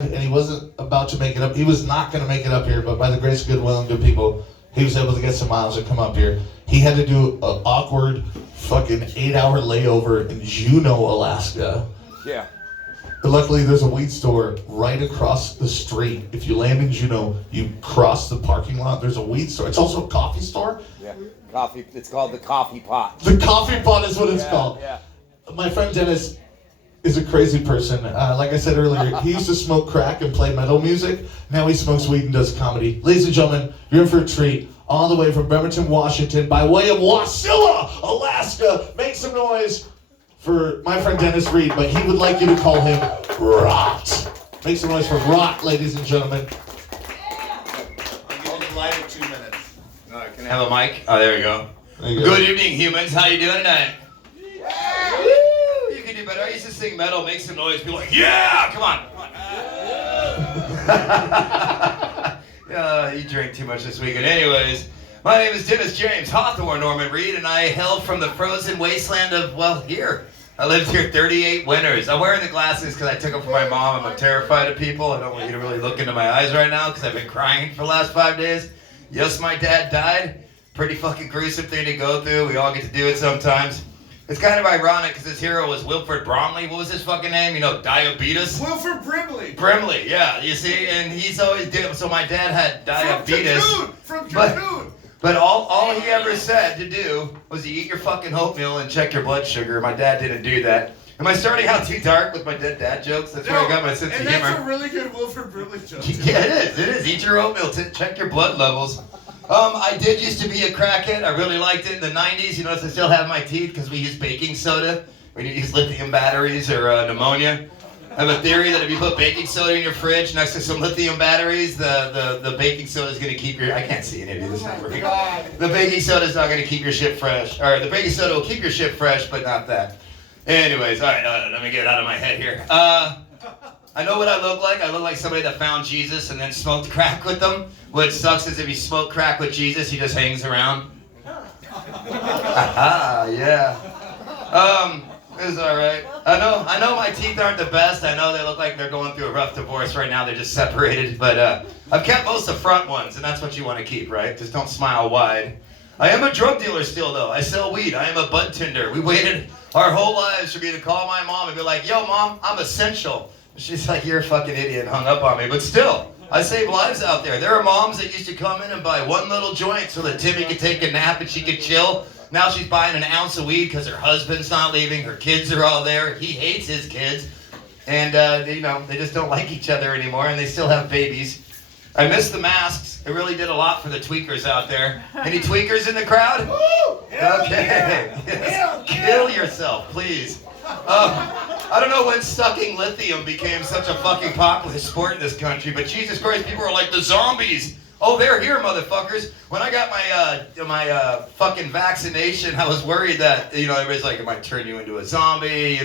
and he wasn't about to make it up. He was not going to make it up here, but by the grace of goodwill and good people, he was able to get some miles and come up here. He had to do an awkward fucking 8-hour layover in Juneau, Alaska. Yeah. But luckily, there's a weed store right across the street. If you land in Juneau, you cross the parking lot. There's a weed store. It's also a coffee store. Yeah. Coffee. It's called the Coffee Pot. The Coffee Pot is what it's called. Yeah. My friend Dennis is a crazy person. Like I said earlier, he used to smoke crack and play metal music. Now he smokes weed and does comedy. Ladies and gentlemen, you're in for a treat. All the way from Bremerton, Washington, by way of Wasilla, Alaska. Make some noise for my friend Dennis Reed, but he would like you to call him Rot. Make some noise for Rot, ladies and gentlemen. I'll give you the light in 2 minutes. All right, can I have a mic? Oh, there we go. There you go. Good evening, humans. How you doing tonight? Woo! You can do better. I used to sing metal, make some noise, be like, yeah! Come on. You drank too much this weekend. Anyways, my name is Dennis James Hawthorne Norman Reed, and I hail from the frozen wasteland of, well, here. I lived here 38 winters. I'm wearing the glasses because I took them from my mom. I'm terrified of people. I don't want you to really look into my eyes right now because I've been crying for the last 5 days. Yes, my dad died. Pretty fucking gruesome thing to go through. We all get to do it sometimes. It's kind of ironic because his hero was Wilfred Bromley. What was his fucking name? You know, diabetes? Wilford Brimley. Brimley, yeah. You see, and he's always did. So my dad had diabetes. From Cancun. But all he ever said to do was to eat your fucking oatmeal and check your blood sugar. My dad didn't do that. Am I starting out too dark with my dead dad jokes? That's where I got my sense of humor. And that's a really good Wilford Brimley joke. Yeah, it is. Eat your oatmeal, check your blood levels. I did used to be a crackhead. I really liked it in the 90s. You notice I still have my teeth because we use baking soda. We didn't use lithium batteries or pneumonia. I have a theory that if you put baking soda in your fridge next to some lithium batteries, the baking soda is going to keep your... I can't see any of you. This is not working. The baking soda is not going to keep your shit fresh. Or the baking soda will keep your shit fresh, but not that. Anyways, all right, let me get it out of my head here. I know what I look like. I look like somebody that found Jesus and then smoked crack with them. What sucks is if you smoke crack with Jesus, he just hangs around. Yeah. It's all right. I know my teeth aren't the best. I know they look like they're going through a rough divorce right now. They're just separated. But I've kept most of the front ones, and that's what you want to keep, right? Just don't smile wide. I am a drug dealer still, though. I sell weed. I am a bud tender. We waited our whole lives for me to call my mom and be like, yo, Mom, I'm essential. She's like, you're a fucking idiot, and hung up on me. But still, I save lives out there. There are moms that used to come in and buy one little joint so that Timmy could take a nap and she could chill. Now she's buying an ounce of weed because her husband's not leaving. Her kids are all there. He hates his kids. And, they just don't like each other anymore, and they still have babies. I miss the masks. It really did a lot for the tweakers out there. Any tweakers in the crowd? Woo! Okay. Yes. Kill yourself, please. I don't know when sucking lithium became such a fucking popular sport in this country, but Jesus Christ, people are like the zombies. Oh, they're here, motherfuckers. When I got my fucking vaccination, I was worried that, everybody's like, it might turn you into a zombie,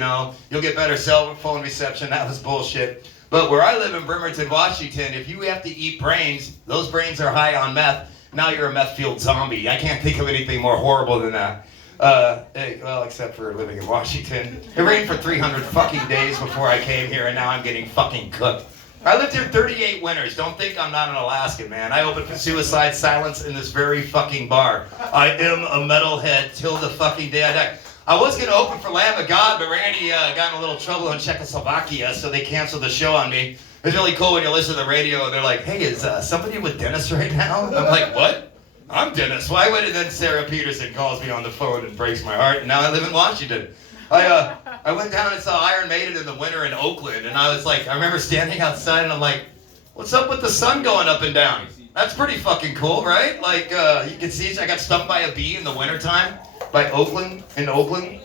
you'll get better cell phone reception. That was bullshit. But where I live in Bremerton, Washington, if you have to eat brains, those brains are high on meth. Now you're a meth-fueled zombie. I can't think of anything more horrible than that. Well, except for living in Washington. It rained for 300 fucking days before I came here, and now I'm getting fucking cooked. I lived here 38 winters. Don't think I'm not an Alaskan, man. I opened for Suicide Silence in this very fucking bar. I am a metalhead till the fucking day I die. I was going to open for Lamb of God, but Randy got in a little trouble in Czechoslovakia, so they canceled the show on me. It's really cool when you listen to the radio, and they're like, hey, is somebody with Dennis right now? I'm like, what? I'm Dennis. Why would it then Sarah Peterson calls me on the phone and breaks my heart, and now I live in Washington. I went down and saw Iron Maiden in the winter in Oakland, and I was like, I remember standing outside, and I'm like, what's up with the sun going up and down? That's pretty fucking cool, right? Like, you can see I got stung by a bee in the wintertime by Oakland, in Oakland.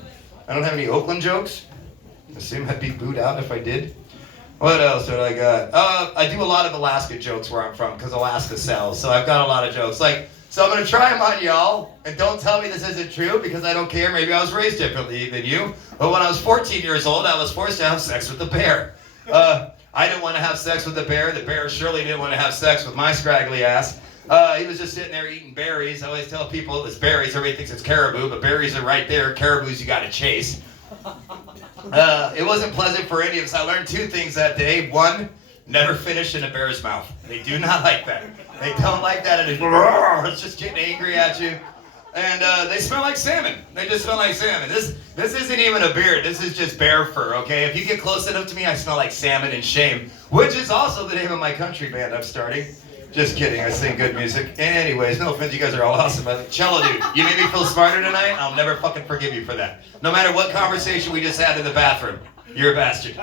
I don't have any Oakland jokes. I assume I'd be booed out if I did. What else did I got? I do a lot of Alaska jokes where I'm from, because Alaska sells, so I've got a lot of jokes. So I'm going to try them on y'all, and don't tell me this isn't true, because I don't care. Maybe I was raised differently than you. But when I was 14 years old, I was forced to have sex with a bear. I didn't want to have sex with the bear. The bear surely didn't want to have sex with my scraggly ass. He was just sitting there eating berries. I always tell people it was berries. Everybody thinks it's caribou, but berries are right there. Caribous you got to chase. It wasn't pleasant for any of us. I learned two things that day. One, never finish in a bear's mouth. They do not like that. They don't like that. It's just getting angry at you. And they smell like salmon. They just smell like salmon. This isn't even a beard. This is just bear fur, okay? If you get close enough to me, I smell like salmon and shame, which is also the name of my country band I'm starting. Just kidding. I sing good music. Anyways, no offense. You guys are all awesome. Cello dude, you made me feel smarter tonight. I'll never fucking forgive you for that. No matter what conversation we just had in the bathroom. You're a bastard.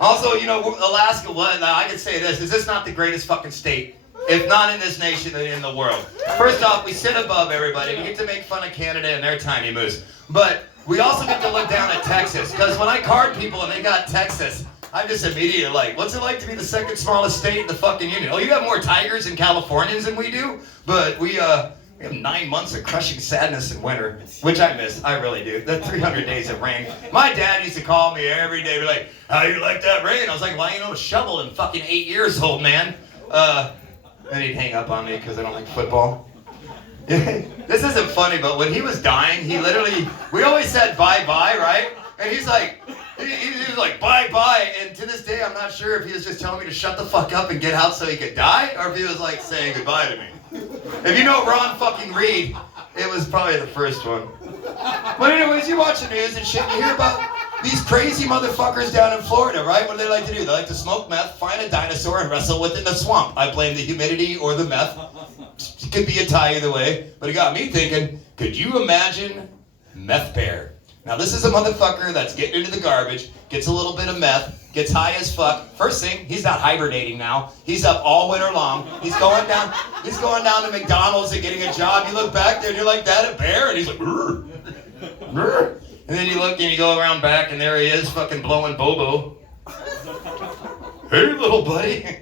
Also, you know, Alaska, I can say this. Is this not the greatest fucking state? If not in this nation, then in the world. First off, we sit above everybody. We get to make fun of Canada and their tiny moose. But we also get to look down at Texas. Because when I card people and they got Texas, I'm just immediately like, what's it like to be the second smallest state in the fucking union? Oh, you have more tigers and Californians than we do? But we have 9 months of crushing sadness in winter, which I miss. I really do. The 300 days of rain. My dad used to call me every day, be like, how you like that rain? I was like, well, you know, a shovel in fucking 8 years old, man. Then he'd hang up on me because I don't like football. This isn't funny, but when he was dying, he literally, we always said bye-bye, right? And he's like, he was like, bye-bye. And to this day, I'm not sure if he was just telling me to shut the fuck up and get out so he could die, or if he was like saying goodbye to me. If you know Ron fucking Reed, it was probably the first one. But anyways, you watch the news and shit, you hear about these crazy motherfuckers down in Florida, right? What do they like to do? They like to smoke meth, find a dinosaur, and wrestle with it in the swamp. I blame the humidity or the meth. It could be a tie either way. But it got me thinking, could you imagine Meth Bear? Now this is a motherfucker that's getting into the garbage, gets a little bit of meth, gets high as fuck. First thing, he's not hibernating now. He's up all winter long. He's going down to McDonald's and getting a job. You look back there and you're like, that a bear? And he's like, brr, brr. And then you look and you go around back and there he is fucking blowing Bobo. Hey little buddy.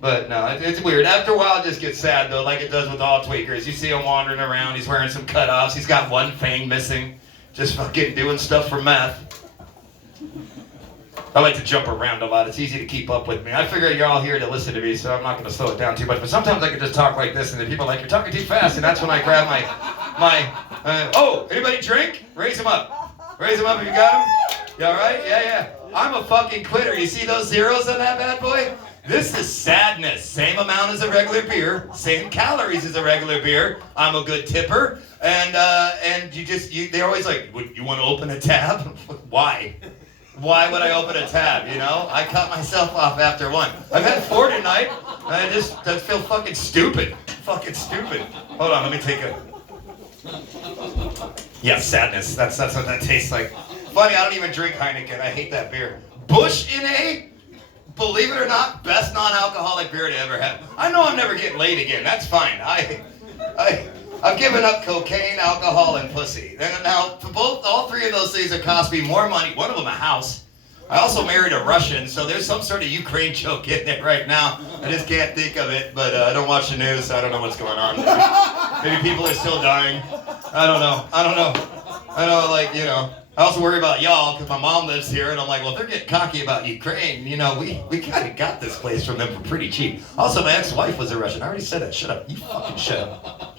But no, it's weird. After a while it just gets sad though, like it does with all tweakers. You see him wandering around, he's wearing some cutoffs, he's got one fang missing. Just fucking doing stuff for meth. I like to jump around a lot. It's easy to keep up with me. I figure you're all here to listen to me, so I'm not going to slow it down too much. But sometimes I can just talk like this, and then people are like, you're talking too fast, and that's when I grab oh, anybody drink? Raise them up. Raise them up if you got them. You all right? Yeah. I'm a fucking quitter. You see those zeros on that bad boy? This is sadness. Same amount as a regular beer, same calories as a regular beer. I'm a good tipper, and they're always like, you want to open a tab? Why? Why would I open a tab, you know? I cut myself off after one. I've had 4 tonight, and I just feel fucking stupid. Fucking stupid. Hold on, let me take a... Yeah, sadness. That's what that tastes like. Funny, I don't even drink Heineken. I hate that beer. Busch NA? Believe it or not, best non-alcoholic beer to ever have. I know I'm never getting laid again. That's fine. I've given up cocaine, alcohol, and pussy. Now, all 3 of those things that cost me more money. One of them a house. I also married a Russian, so there's some sort of Ukraine joke in there right now. I just can't think of it, but I don't watch the news, so I don't know what's going on. Maybe people are still dying. I don't know. I know, like, you know. I also worry about y'all because my mom lives here, and I'm like, well, if they're getting cocky about Ukraine, you know, we kind of got this place from them for pretty cheap. Also, my ex-wife was a Russian. I already said that. Shut up. You fucking shut up.